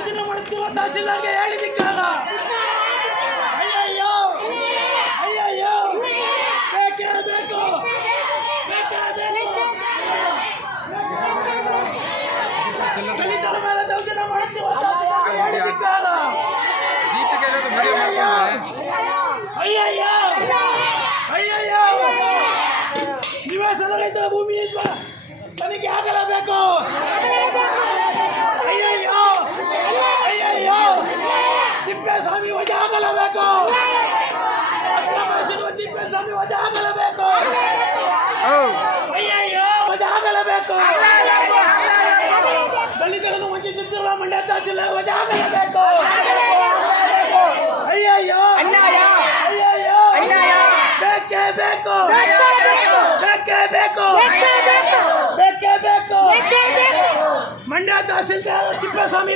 ದೌರ್ಜನ್ಯ ಮಾಡುತ್ತಿರುವ ತಹಸೀಲ್ದಾರ್ಗೆ ಹೇಳಿದಿಕ್ಕಾಗ ಅಯ್ಯಯ್ಯೋ ಅಯ್ಯಯ್ಯೋ ಬೇಕೇ ಬೇಕು ದಲಿತರ ಮೇಲೆ ದೌರ್ಜನ್ಯ ಮಾಡುತ್ತಿರುವ ತಹಸೀಲ್ದಾರ್ಗೆ ಹೇಳಿದಿಕ್ಕಾಗ ಅಯ್ಯಯ್ಯೋ ಅಯ್ಯಯ್ಯೋ ನಿವಾಸದ ರೈತರ ಭೂಮಿ ತನಿಖೆ ಆಗಲೇಬೇಕು. ಅಯ್ಯಯ್ಯೋ ಅಯ್ಯಯ್ಯೋ ತಿಪ್ಪೇಸ್ವಾಮಿ ವಜಾ ಆಗಲೇಬೇಕು. ತಿಪ್ಪೇಸ್ವಾಮಿ ವಜಾ ಆಗಲೇಬೇಕು. ಅಯ್ಯಯ್ಯೋ ವಜಾ ಆಗಲೇಬೇಕು. ದಲಿತರನ್ನು ವಂಚಿಸುತ್ತಿರುವ ಮಂಡ್ಯ ತಹಸೀಲ್ದಾರ್ ವಜಾ ಆಗಲೇಬೇಕು. ಅಯ್ಯಯ್ಯೋ ಅಯ್ಯಯ್ಯೋ ಬೇಕೇ ಬೇಕು ಬೇಕೇ ಬೇಕು ಬೇಕೇ ಬೇಕು. ಮಂಡ್ಯ ತಹಸೀಲ್ದಾರ್ ತಿಪ್ಪೇಸ್ವಾಮಿ